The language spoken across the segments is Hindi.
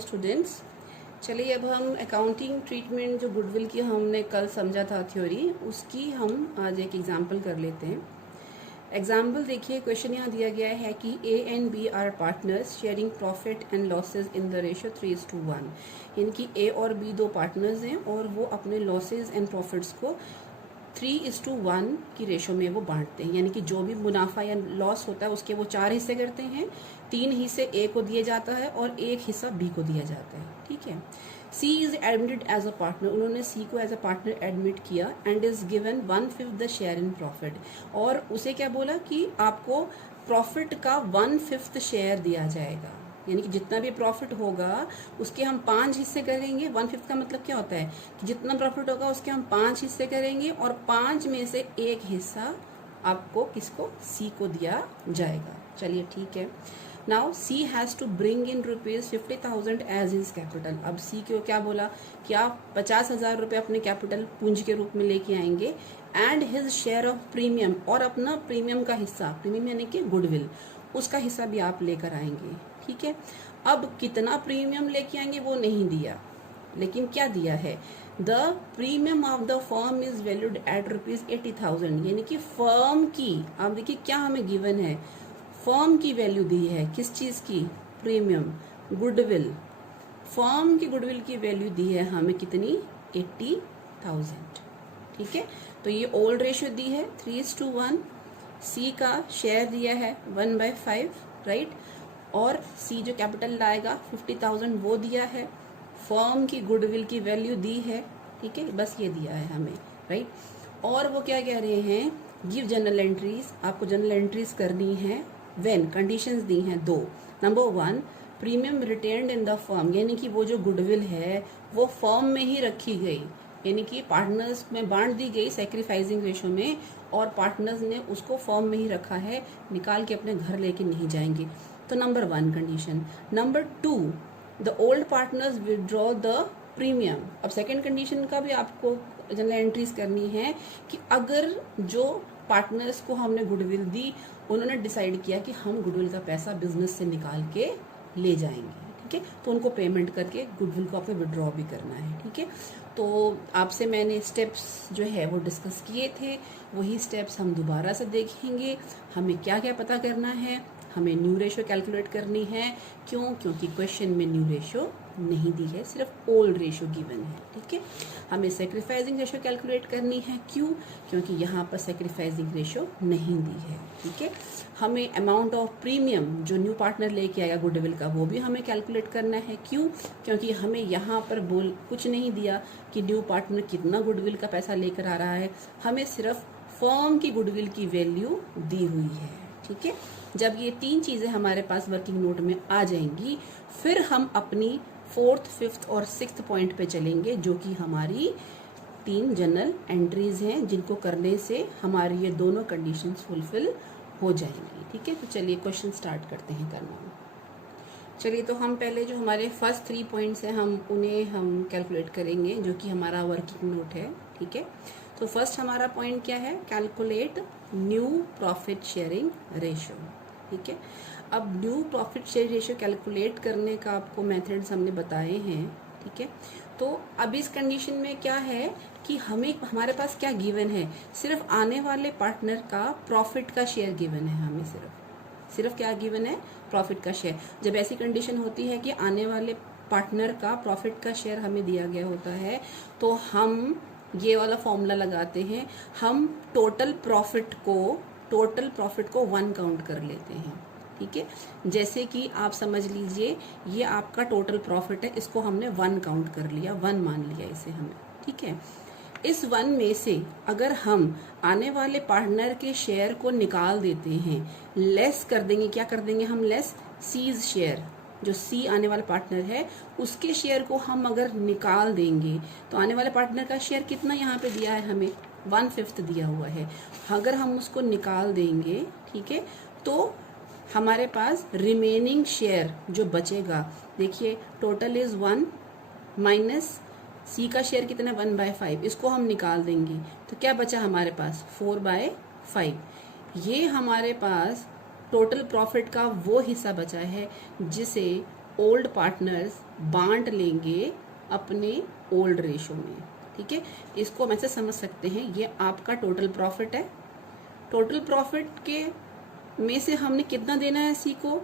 स्टूडेंट्स, चलिए अब हम अकाउंटिंग ट्रीटमेंट जो गुडविल की हमने कल समझा था थ्योरी, उसकी हम आज एक एग्जांपल कर लेते हैं। एग्जाम्पल देखिए, क्वेश्चन यहाँ दिया गया है कि A and B are partners sharing profit and losses in the ratio 3:1। यानी कि ए और बी दो पार्टनर्स हैं और वो अपने लॉसेज एंड प्रॉफिट्स को 3:1 की रेशो में वो बांटते हैं। यानी कि जो भी मुनाफा या लॉस होता है उसके वो 4 हिस्से करते हैं, 3 हिस्से ए को दिए जाता है और 1 हिस्सा बी को दिया जाता है। ठीक है। C is admitted as a partner, उन्होंने सी को एज अ पार्टनर एडमिट किया and is given 1/5 the share in profit. और उसे क्या बोला कि आपको प्रॉफिट का 1/5 शेयर दिया जाएगा। यानी कि जितना भी प्रॉफिट होगा उसके हम 5 हिस्से करेंगे। 1/5 का मतलब क्या होता है कि जितना प्रॉफिट होगा उसके हम 5 हिस्से करेंगे और 5 में से 1 हिस्सा आपको किसको, सी को दिया जाएगा। चलिए ठीक है। Now C has to bring in ₹50,000 as his capital. अब सी को क्या बोला कि आप 50,000 रुपये अपने कैपिटल पूंजी के रूप में लेके आएंगे and his share of premium, और अपना प्रीमियम का हिस्सा, प्रीमियम यानी कि गुडविल, उसका हिस्सा भी आप लेकर आएंगे। ठीक है। अब कितना प्रीमियम लेके आएंगे वो नहीं दिया, लेकिन क्या दिया है, the premium of the firm is valued at ₹80,000। यानी कि फर्म की, आप देखिए क्या हमें गिवन है, फर्म की वैल्यू दी है, किस चीज की, प्रीमियम, गुडविल। फर्म की गुडविल की वैल्यू दी है हमें कितनी, 80,000। ठीक है। तो ये ओल्ड रेशियो दी है 3:1। सी का शेयर दिया है 1/5, राइट। और सी जो कैपिटल लाएगा 50,000 वो दिया है। फर्म की गुडविल की वैल्यू दी है। ठीक है, बस ये दिया है हमें, राइट। और वो क्या कह रहे हैं, गिव जनरल एंट्रीज, आपको जनरल एंट्रीज करनी है व्हेन, कंडीशंस दी हैं 2। Number 1, premium retained in the firm, यानी कि वो जो गुडविल है वो फर्म में ही रखी गई, यानी कि पार्टनर्स में बांट दी गई सैक्रिफाइसिंग रेशो में, और पार्टनर्स ने उसको फर्म में ही रखा है, निकाल के अपने घर लेके नहीं जाएंगे। तो number 1 condition. Number 2, the old partners withdraw the premium. अब सेकेंड कंडीशन का भी आपको जनरल एंट्रीज करनी है कि अगर जो पार्टनर्स को हमने गुडविल दी, उन्होंने डिसाइड किया कि हम गुडविल का पैसा बिजनेस से निकाल के ले जाएंगे, ठीक है, तो उनको पेमेंट करके गुडविल को आपको विड्रॉ भी करना है। ठीक है। तो आपसे मैंने स्टेप्स जो है वो डिस्कस किए थे, वही स्टेप्स हम दोबारा से देखेंगे। हमें क्या क्या पता करना है, हमें न्यू रेशो कैलकुलेट करनी है। क्यों? क्योंकि क्वेश्चन में न्यू रेशो नहीं दी है, सिर्फ ओल्ड रेशो गिवन है। ठीक है। हमें सैक्रिफाइसिंग रेशो कैलकुलेट करनी है। क्यों? क्योंकि यहाँ पर सैक्रिफाइसिंग रेशो नहीं दी है। ठीक है। हमें अमाउंट ऑफ प्रीमियम जो न्यू पार्टनर लेके आएगा गुडविल का, वो भी हमें कैलकुलेट करना है। क्यों? क्योंकि हमें यहाँ पर कुछ नहीं दिया कि न्यू पार्टनर कितना गुडविल का पैसा लेकर आ रहा है, हमें सिर्फ फर्म की गुडविल की वैल्यू दी हुई है। ठीक है। जब ये 3 चीजें हमारे पास वर्किंग नोट में आ जाएंगी, फिर हम अपनी 4th, 5th और 6th पॉइंट पे चलेंगे, जो कि हमारी 3 जनरल एंट्रीज हैं, जिनको करने से हमारी ये दोनों कंडीशंस फुलफिल हो जाएंगी। ठीक है। तो चलिए क्वेश्चन स्टार्ट करते हैं करना। चलिए, तो हम पहले जो हमारे फर्स्ट 3 पॉइंट्स हैं उन्हें हम कैलकुलेट करेंगे, जो कि हमारा वर्किंग नोट है। ठीक है। तो फर्स्ट हमारा पॉइंट क्या है, calculate new profit sharing ratio. ठीक है। अब new profit share ratio calculate करने का आपको मेथड्स हमने बताए हैं। ठीक है। तो अब इस कंडीशन में क्या है कि हमारे पास क्या गिवन है, सिर्फ आने वाले पार्टनर का प्रॉफिट का शेयर गिवन है। हमें सिर्फ क्या गिवन है, प्रॉफिट का शेयर। जब ऐसी कंडीशन होती है कि आने वाले पार्टनर का प्रॉफिट का शेयर हमें दिया गया होता है, तो हम ये वाला फॉर्मूला लगाते हैं, हम टोटल प्रॉफिट को 1 काउंट कर लेते हैं। ठीक है। जैसे कि आप समझ लीजिए ये आपका टोटल प्रॉफिट है, इसको हमने 1 काउंट कर लिया, 1 मान लिया इसे हमने। ठीक है। इस 1 में से अगर हम आने वाले पार्टनर के शेयर को निकाल देते हैं, लेस कर देंगे, क्या कर देंगे हम, लेस सीज शेयर, जो सी आने वाला पार्टनर है उसके शेयर को हम अगर निकाल देंगे, तो आने वाले पार्टनर का शेयर कितना यहाँ पे दिया है, हमें 1/5 दिया हुआ है। अगर हम उसको निकाल देंगे, ठीक है, तो हमारे पास रिमेनिंग शेयर जो बचेगा, देखिए टोटल इज 1 माइनस सी का शेयर कितना, 1/5, इसको हम निकाल देंगे तो क्या बचा हमारे पास, 4/5। ये हमारे पास टोटल प्रॉफिट का वो हिस्सा बचा है जिसे ओल्ड पार्टनर्स बांट लेंगे अपने ओल्ड रेशो में। ठीक है, इसको हम ऐसे समझ सकते हैं, ये आपका टोटल प्रॉफिट है। टोटल प्रॉफिट के में से हमने कितना देना है सी को,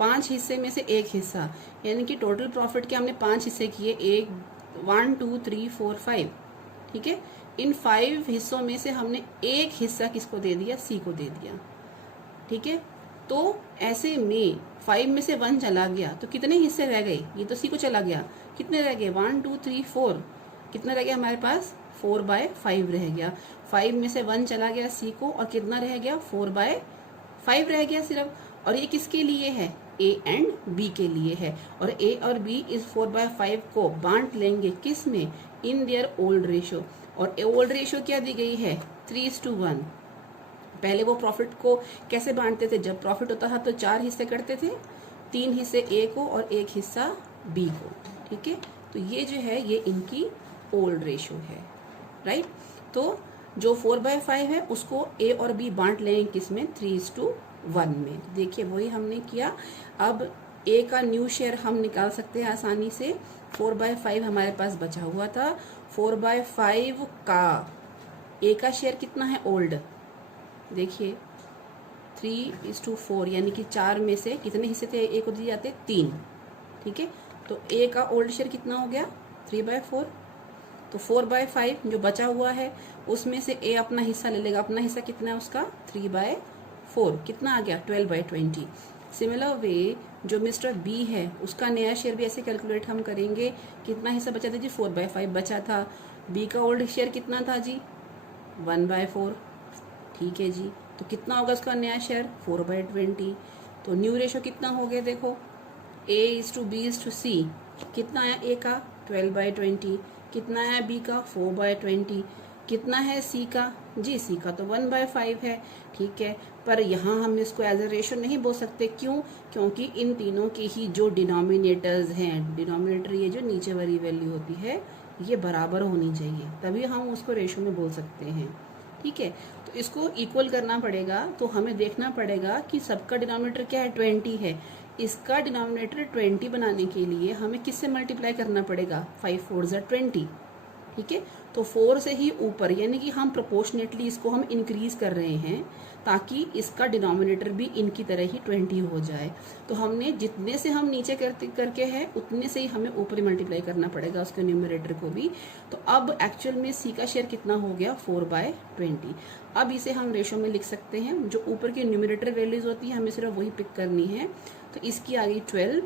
5 हिस्से में से एक हिस्सा, यानी कि टोटल प्रॉफिट के हमने 5 हिस्से किए, 1 2 3 4 5। ठीक है, इन 5 हिस्सों में से हमने एक हिस्सा किसको दे दिया, सी को दे दिया। ठीक है, तो ऐसे में 5 में से 1 चला गया तो कितने हिस्से रह गए, ये तो सी को चला गया, कितने रह गए 1 2 3 4, कितना रह गया हमारे पास 4/5 रह गया। 5 में से 1 चला गया सी को और कितना रह गया 4/5 रह गया सिर्फ। और ये किसके लिए है, ए एंड बी के लिए है, और ए और बी इस 4/5 को बांट लेंगे किस में, इन देयर ओल्ड रेशो। और ओल्ड रेशो क्या दी गई है 3:1। पहले वो प्रॉफिट को कैसे बांटते थे, जब प्रॉफिट होता था तो 4 हिस्से करते थे, 3 हिस्से ए को और 1 हिस्सा बी को। ठीक है, तो ये जो है ये इनकी ओल्ड रेशो है, राइट। तो जो 4/5 है उसको ए और बी बांट लेंगे किसमें, 3:1 में। देखिए वही हमने किया। अब ए का न्यू शेयर हम निकाल सकते हैं आसानी से। 4/5 हमारे पास बचा हुआ था, 4/5 का ए का शेयर कितना है ओल्ड, देखिए 3:4, यानी कि 4 में से कितने हिस्से थे ए को दिए जाते, 3। ठीक है, तो ए का ओल्ड शेयर कितना हो गया 3/4। तो 4/5 जो बचा हुआ है उसमें से ए अपना हिस्सा ले लेगा, अपना हिस्सा कितना है उसका 3/4, कितना आ गया 12/20। सिमिलर वे जो मिस्टर बी है उसका नया शेयर भी ऐसे कैलकुलेट हम करेंगे, कितना हिस्सा बचा था जी 4/5 बचा था, बी का ओल्ड शेयर कितना था जी 1/4। ठीक है जी, तो कितना होगा उसका नया शेयर 4/20। तो न्यू रेशो कितना हो गया, देखो A:B:C, कितना है ए का 12/20, कितना है बी का 4/20, कितना है सी का, जी सी का तो 1/5 है। ठीक है, पर यहाँ हम इसको एज ए रेशो नहीं बोल सकते, क्यों, क्योंकि इन तीनों के ही जो डिनोमिनेटर्स हैं, डिनोमिनेटर ये जो नीचे वाली वैल्यू होती है ये बराबर होनी चाहिए, तभी हम उसको रेशो में बोल सकते हैं। ठीक है, तो इसको इक्वल करना पड़ेगा, तो हमें देखना पड़ेगा कि सबका डिनोमिनेटर क्या है 20 है। इसका डिनोमिनेटर 20 बनाने के लिए हमें किससे मल्टीप्लाई करना पड़ेगा, 5 4 ज़ा 20। ठीक है, तो 4 से ही ऊपर, यानी कि हम प्रोपोर्शनेटली इसको हम इंक्रीज कर रहे हैं ताकि इसका डिनोमिनेटर भी इनकी तरह ही 20 हो जाए। तो हमने जितने से हम नीचे करके है उतने से ही हमें ऊपर मल्टीप्लाई करना पड़ेगा उसके न्यूमरेटर को भी। तो अब एक्चुअल में सी का शेयर कितना हो गया 4/20। अब इसे हम रेशो में लिख सकते हैं, जो ऊपर की न्यूमरेटर वैल्यूज होती है हमें सिर्फ वही पिक करनी है। तो इसकी आ गई 12,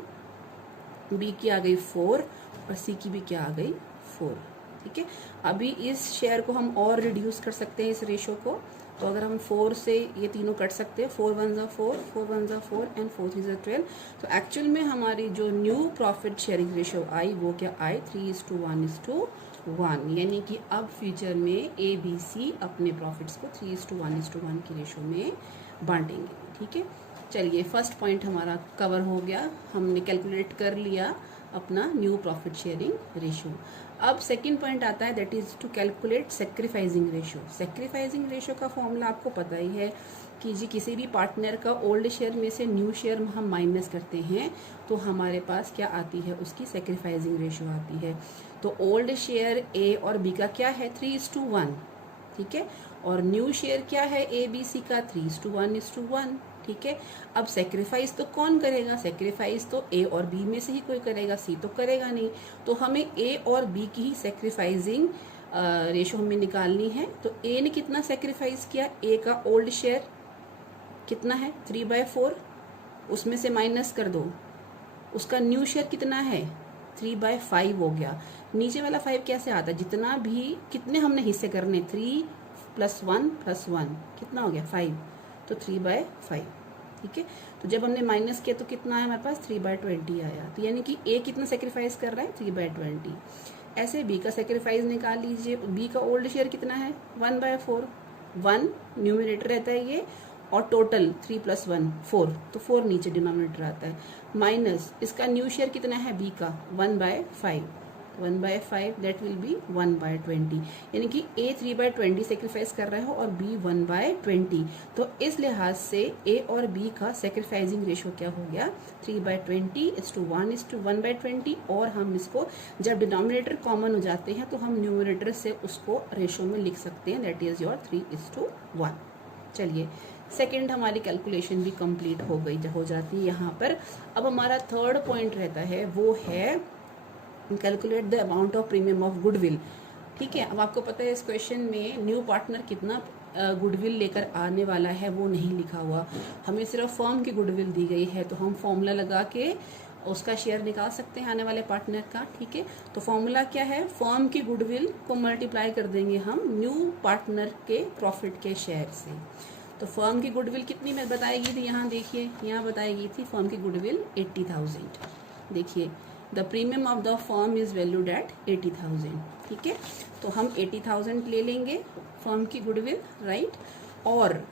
बी की आ गई 4 और सी की भी क्या आ गई 4। ठीक है, अभी इस शेयर को हम और रिड्यूस कर सकते हैं इस रेशो को। तो अगर हम 4 से ये तीनों कट सकते हैं, 4 1 ज़ा 4, 4 1 ज़ा 4 एंड 4 3 ज़ा 12। तो एक्चुअल में हमारी जो न्यू प्रॉफिट शेयरिंग रेशो आई वो क्या आई 3:1:1, यानी कि अब फ्यूचर में ए बी सी अपने प्रॉफिट्स को 3:1:1 की रेशो में बांटेंगे। ठीक है, चलिए फर्स्ट पॉइंट हमारा कवर हो गया, हमने कैलकुलेट कर लिया अपना न्यू प्रॉफिट शेयरिंग रेशो। अब सेकंड पॉइंट आता है, that is to calculate sacrificing ratio. Sacrificing ratio का फॉर्मूला आपको पता ही है कि जी किसी भी पार्टनर का ओल्ड शेयर में से न्यू शेयर हम माइनस करते हैं तो हमारे पास क्या आती है, उसकी सेक्रीफाइसिंग रेशो आती है। तो ओल्ड शेयर ए और बी का क्या है 3:1। ठीक है, और न्यू शेयर क्या है ए बी सी का 3:1:1। ठीक है, अब सेक्रीफाइस तो कौन करेगा, सेक्रीफाइस तो ए और बी में से ही कोई करेगा, सी तो करेगा नहीं। तो हमें ए और बी की ही सेक्रीफाइसिंग रेशो हमें निकालनी है। तो ए ने कितना सेक्रीफाइस किया, ए का ओल्ड शेयर कितना है 3/4, उसमें से माइनस कर दो, उसका न्यू शेयर कितना है 3/5 हो गया। नीचे वाला 5 कैसे आता है, जितना भी कितने हमने हिस्से करने 3 + 1 + 1 कितना हो गया 5, तो 3/5। ठीक है, तो जब हमने माइनस किया तो कितना आया हमारे पास 3/20 आया। तो यानी कि ए कितना सेक्रीफाइस कर रहा है 3/20। ऐसे बी का सेक्रीफाइस निकाल लीजिए। बी का ओल्ड शेयर कितना है 1/4, 1 न्यूमरेटर रहता है ये, और टोटल 3 + 1 4, तो 4 नीचे डिनोमिनेटर आता है, माइनस इसका न्यू शेयर कितना है बी का 1/5। 1/5 दैट विल बी 1/20, यानी कि A 3/20 सेक्रीफाइस कर रहा है और B 1/20। तो इस लिहाज से A और B का सेक्रीफाइसिंग रेशो क्या हो गया, 3/20:1:1/20। और हम इसको जब डिनोमिनेटर कॉमन हो जाते हैं तो हम न्यूमरेटर से उसको रेशो में लिख सकते हैं, दैट इज योर 3:1। चलिए सेकंड हमारी कैलकुलेशन भी कंप्लीट हो जाती है यहाँ पर। अब हमारा थर्ड पॉइंट रहता है, वो है calculate the amount of premium of goodwill. ठीक है, अब आपको पता है इस क्वेश्चन में न्यू पार्टनर कितना गुडविल लेकर आने वाला है वो नहीं लिखा हुआ, हमें सिर्फ फर्म की गुडविल दी गई है। तो हम फॉर्मूला लगा के उसका शेयर निकाल सकते हैं आने वाले पार्टनर का। ठीक है, तो फॉर्मूला क्या है, फर्म की गुडविल को मल्टीप्लाई कर देंगे हम न्यू पार्टनर के प्रॉफिट के शेयर से। तो फर्म की गुडविल कितनी में बताई गई थी, यहाँ देखिए, यहाँ बताई गई थी फर्म की गुडविल 80,000। देखिए the premium of the firm is valued at 80,000। ठीक है, तो हम 80,000 ले लेंगे फर्म की गुडविल, राइट। और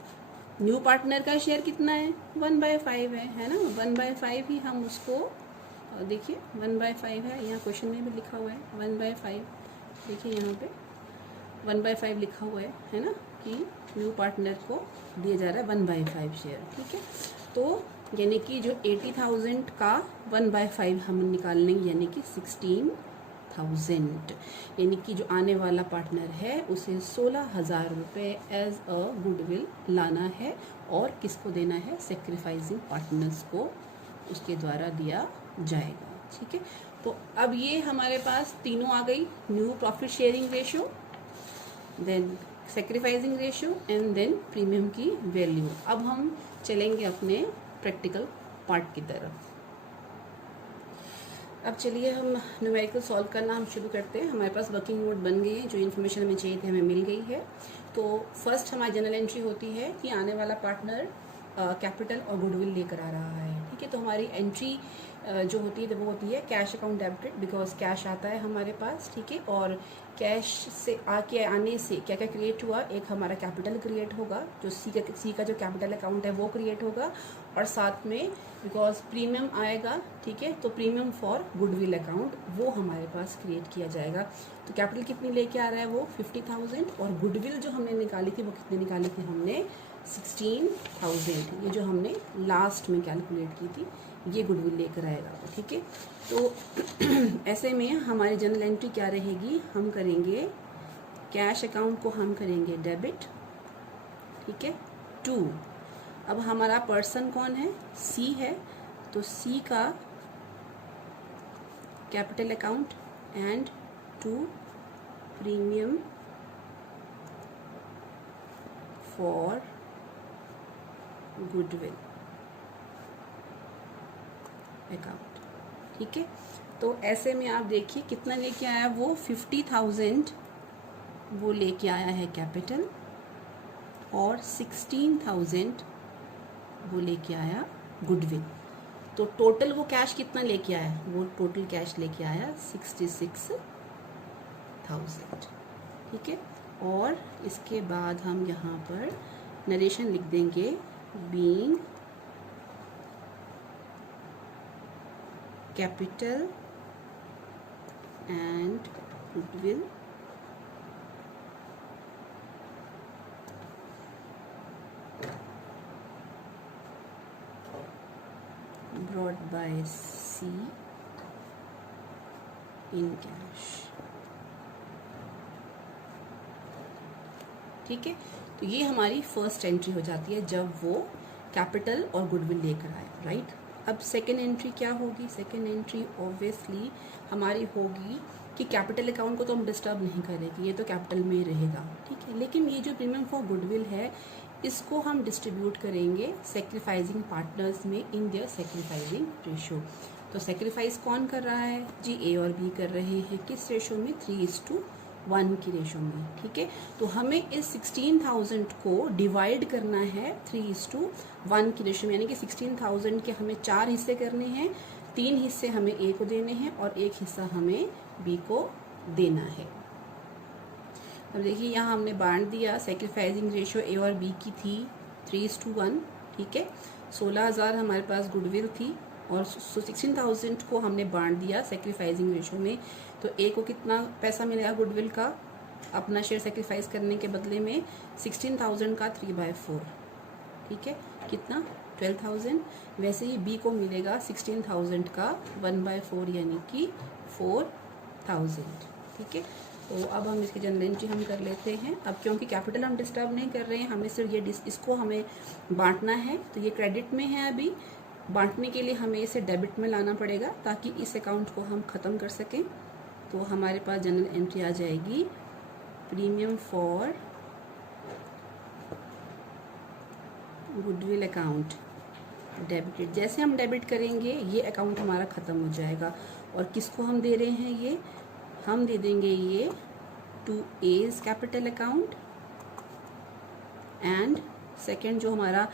न्यू पार्टनर का शेयर कितना है, 1/5 है ना, 1/5 ही हम उसको देखिए 1/5 है, यहाँ क्वेश्चन में भी लिखा हुआ है 1/5। देखिए यहाँ पे 1/5 लिखा हुआ है ना, कि न्यू पार्टनर को दिया जा रहा है 1/5 शेयर। ठीक है, तो यानी कि जो 80,000 का 1/5 हम निकाल लेंगे, यानी कि 16,000, यानी कि जो आने वाला पार्टनर है उसे 16,000 रुपये एज अ गुडविल लाना है और किसको देना है, सेक्रीफाइसिंग पार्टनर्स को उसके द्वारा दिया जाएगा। ठीक है, तो अब ये हमारे पास तीनों आ गई, new profit sharing ratio, then sacrificing ratio and then premium की वैल्यू। अब हम चलेंगे अपने प्रैक्टिकल पार्ट की तरफ। अब चलिए हम न्यूमेरिकल सॉल्व करना हम शुरू करते हैं। हमारे पास वर्किंग नोट बन गई है, जो इन्फॉर्मेशन हमें चाहिए थी हमें मिल गई है। तो फर्स्ट हमारी जनरल एंट्री होती है कि आने वाला पार्टनर कैपिटल और गुडविल लेकर आ रहा है। ठीक है, तो हमारी एंट्री जो होती है वो होती है cash account debited, because cash आता है हमारे पास। ठीक है, और कैश से आने से क्या क्या क्रिएट हुआ, एक हमारा कैपिटल क्रिएट होगा, जो सी का जो कैपिटल अकाउंट है वो क्रिएट होगा, और साथ में बिकॉज प्रीमियम आएगा। ठीक है, तो प्रीमियम फॉर गुडविल अकाउंट वो हमारे पास क्रिएट किया जाएगा। तो कैपिटल कितनी लेके आ रहा है वो 50,000, और गुडविल जो हमने निकाली थी वो कितनी निकाली थी हमने 16,000, ये जो हमने लास्ट में कैलकुलेट की थी ये गुडविल लेकर आएगा। ठीक है, तो ऐसे में हमारी जनरल एंट्री क्या रहेगी, हम करेंगे कैश अकाउंट को हम करेंगे डेबिट। ठीक है, 2, अब हमारा पर्सन कौन है, सी है, तो सी का capital account and 2 premium for goodwill account. ठीक है, तो ऐसे में आप देखिए कितना लेके आया वो 50,000 वो लेके आया है कैपिटल, और 16,000 वो लेके आया गुडविल। तो टोटल वो कैश कितना लेके आया, वो टोटल कैश लेके आया 66,000। ठीक है, और इसके बाद हम यहाँ पर नरेशन लिख देंगे, being capital and goodwill brought by C in cash। ठीक है, तो ये हमारी फर्स्ट एंट्री हो जाती है जब वो कैपिटल और गुडविल लेकर आए, राइट। अब सेकेंड एंट्री क्या होगी, सेकेंड एंट्री ऑब्वियसली हमारी होगी कि कैपिटल अकाउंट को तो हम डिस्टर्ब नहीं करेंगे, ये तो कैपिटल में ही रहेगा। ठीक है, लेकिन ये जो प्रीमियम फॉर गुडविल है इसको हम डिस्ट्रीब्यूट करेंगे सेक्रीफाइसिंग पार्टनर्स में इन देयर सेक्रीफाइसिंग रेशो। तो सेक्रीफाइस कौन कर रहा है जी, ए और बी कर रहे हैं, किस रेशो में, 3:1 की रेशो में। ठीक है, तो हमें इस 16,000 को डिवाइड करना है 3:1 की रेशो में, यानी कि 16,000 के हमें 4 हिस्से करने हैं, 3 हिस्से हमें ए को देने हैं और 1 हिस्सा हमें बी को देना है। अब देखिए यहाँ हमने बांट दिया, सेक्रीफाइसिंग रेशो ए और बी की थी 3:1। ठीक है, 16,000 हमारे पास गुडविल थी और 16,000 को हमने बांट दिया सेक्रीफाइसिंग रेशो में, तो ए को कितना पैसा मिलेगा गुडविल का अपना शेयर सेक्रीफाइस करने के बदले में? 16,000 का 3/4, ठीक है, कितना? 12,000। वैसे ही बी को मिलेगा 16,000 का 1/4 यानी कि 4,000, ठीक है। तो अब हम इसकी जनरल एंट्री हम कर लेते हैं। अब क्योंकि कैपिटल हम डिस्टर्ब नहीं कर रहे हैं, हमें सिर्फ ये इसको हमें बांटना है, तो ये क्रेडिट में है अभी। बांटने के लिए हमें इसे डेबिट में लाना पड़ेगा ताकि इस अकाउंट को हम ख़त्म कर सकें। तो हमारे पास जनरल एंट्री आ जाएगी premium for goodwill account debited. जैसे हम डेबिट करेंगे ये अकाउंट हमारा ख़त्म हो जाएगा। और किसको हम दे रहे हैं? ये हम दे देंगे ये to as capital account, and second जो हमारा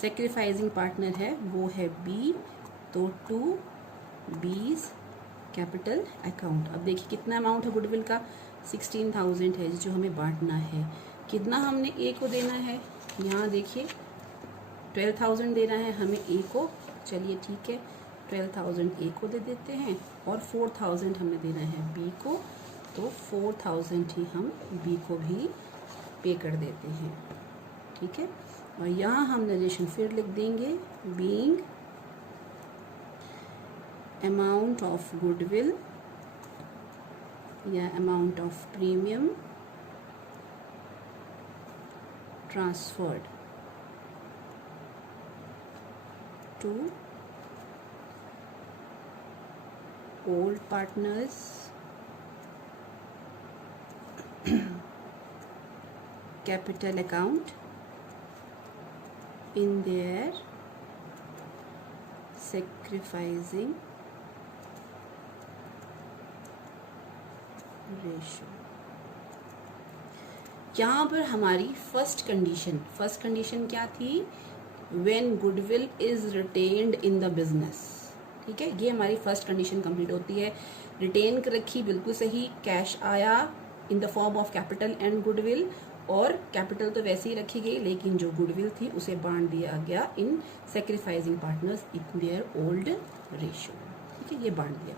सेक्रीफाइसिंग पार्टनर है वो है बी, तो टू बीज कैपिटल अकाउंट। अब देखिए कितना अमाउंट है गुडविल का? 16,000 है जो हमें बांटना है। कितना हमने ए को देना है? यहाँ देखिए 12,000 देना है हमें ए को। चलिए ठीक है, 12,000 ए को दे देते हैं और 4,000 हमें देना है बी को, तो 4,000 ही हम बी को भी पे कर देते हैं, ठीक है। और यहाँ हम नरेशन फिर लिख देंगे, बीइंग अमाउंट ऑफ गुडविल या amount of premium transferred to old partners capital account in their sacrificing ratio। यहाँ पर हमारी फर्स्ट कंडीशन क्या थी? when goodwill is retained in the business, ठीक है। ये हमारी फर्स्ट कंडीशन कंप्लीट होती है। रिटेन कर रखी, बिल्कुल सही, कैश आया in the form of capital and goodwill, और कैपिटल तो वैसे ही रखी गई लेकिन जो गुडविल थी उसे बांट दिया गया in sacrificing partners in their old ratio, ठीक है, ये बांट दिया।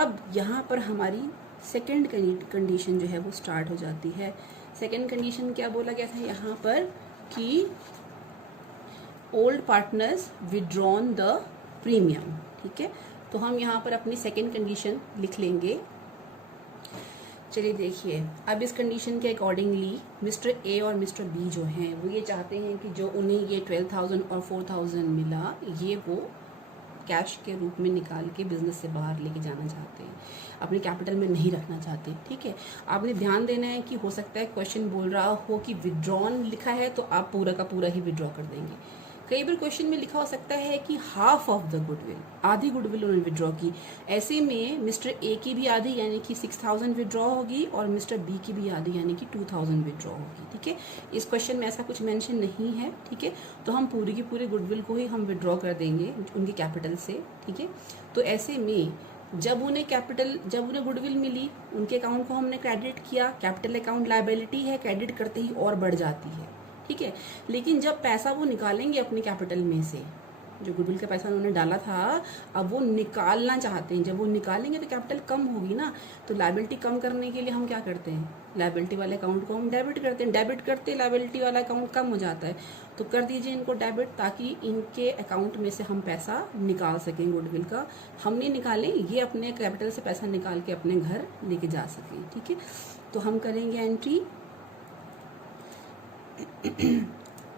अब यहाँ पर हमारी सेकेंड कंडीशन जो है वो स्टार्ट हो जाती है। सेकेंड कंडीशन क्या बोला गया था यहाँ पर कि old partners withdrawn the premium, ठीक है। तो हम यहाँ पर अपनी सेकेंड कंडीशन लिख लेंगे। चलिए देखिए, अब इस कंडीशन के अकॉर्डिंगली मिस्टर ए और मिस्टर बी जो हैं वो ये चाहते हैं कि जो उन्हें ये 12,000 और 4,000 मिला ये वो कैश के रूप में निकाल के बिजनेस से बाहर लेके जाना चाहते हैं, अपने कैपिटल में नहीं रखना चाहते, ठीक है। आपने ध्यान देना है कि हो सकता है क्वेश्चन बोल रहा हो कि विड्रॉन लिखा है तो आप पूरा का पूरा ही विड्रॉ कर देंगे। कई बार क्वेश्चन में लिखा हो सकता है कि हाफ ऑफ द गुडविल, आधी गुडविल उन्होंने विड्रॉ की। ऐसे में मिस्टर ए की भी आधी यानी कि 6,000 विड्रॉ होगी और मिस्टर बी की भी आधी यानी कि 2,000 विड्रॉ होगी, ठीक है। इस क्वेश्चन में ऐसा कुछ मेंशन नहीं है, ठीक है। तो हम पूरी की पूरी गुडविल को ही हम विड्रॉ कर देंगे उनके कैपिटल से, ठीक है। तो ऐसे में जब उन्हें गुडविल मिली, उनके अकाउंट को हमने क्रेडिट किया, कैपिटल अकाउंट लायबिलिटी है, क्रेडिट करते ही और बढ़ जाती है, ठीक है। लेकिन जब पैसा वो निकालेंगे अपने कैपिटल में से, जो गुडविल का पैसा उन्होंने डाला था अब वो निकालना चाहते हैं, जब वो निकालेंगे तो कैपिटल कम होगी ना, तो लायबिलिटी कम करने के लिए हम क्या करते हैं, लायबिलिटी वाले अकाउंट को हम डेबिट करते हैं, डेबिट करते लायबिलिटी वाला अकाउंट कम हो जाता है, तो कर दीजिए इनको डेबिट ताकि इनके अकाउंट में से हम पैसा निकाल सकें गुडविल का। हम नहीं निकालें, ये अपने कैपिटल से पैसा निकाल के अपने घर लेके जा सकें, ठीक है। तो हम करेंगे entry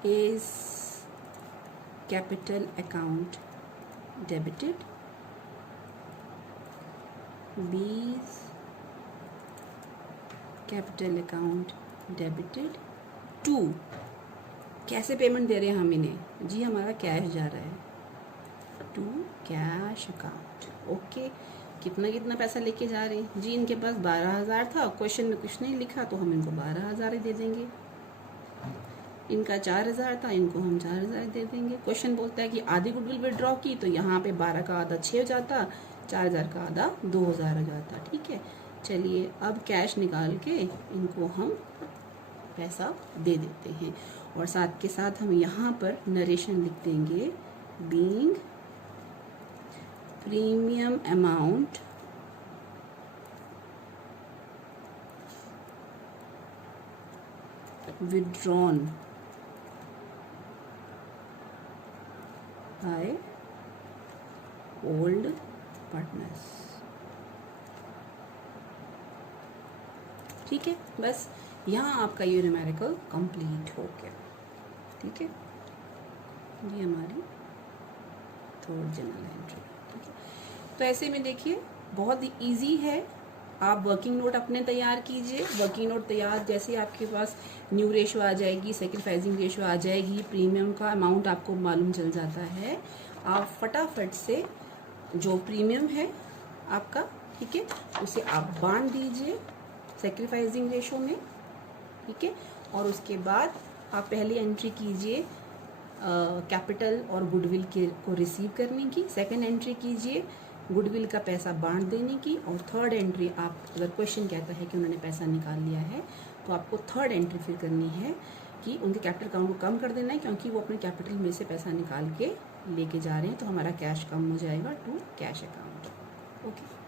is capital account debited, B's capital account debited to, कैसे पेमेंट दे रहे हैं हम इन्हें? जी हमारा कैश जा रहा है टू कैश अकाउंट, ओके। कितना पैसा लेके जा रहे हैं जी? इनके पास 12,000 था, क्वेश्चन में कुछ नहीं लिखा तो हम इनको 12,000 ही दे देंगे। इनका 4,000 था, इनको हम 4,000 दे देंगे। क्वेश्चन बोलता है कि आधी गुडविल विड्रॉ की, तो यहाँ पे 12 का आधा 6 हो जाता, 4,000 का आधा 2,000 हो जाता, ठीक है। चलिए अब कैश निकाल के इनको हम पैसा दे देते हैं और साथ के साथ हम यहाँ पर नरेशन लिख देंगे, being premium amount withdrawn by old partners। ठीक है, बस यहाँ आपका ये न्यूमेरिकल कंप्लीट हो गया। ठीक है, ये हमारी थर्ड जनरल एंट्री। ठीक है, तो ऐसे में देखिए बहुत ही ईजी है। आप वर्किंग नोट अपने तैयार कीजिए। वर्किंग नोट तैयार जैसे आपके पास न्यू रेशो आ जाएगी, सैक्रिफाइसिंग रेशो आ जाएगी, प्रीमियम का अमाउंट आपको मालूम चल जाता है, आप फटाफट से जो प्रीमियम है आपका, ठीक है, उसे आप बांट दीजिए सैक्रिफाइसिंग रेशो में। ठीक है, और उसके बाद आप पहली एंट्री कीजिए कैपिटल और गुडविल के को रिसीव करने की, सेकंड एंट्री कीजिए गुडविल का पैसा बांट देने की, और थर्ड एंट्री आप अगर क्वेश्चन कहता है कि उन्होंने पैसा निकाल लिया है तो आपको थर्ड एंट्री फिर करनी है कि उनके कैपिटल अकाउंट को कम कर देना है, क्योंकि वो अपने कैपिटल में से पैसा निकाल के लेके जा रहे हैं, तो हमारा कैश कम हो जाएगा टू कैश अकाउंट। ओके।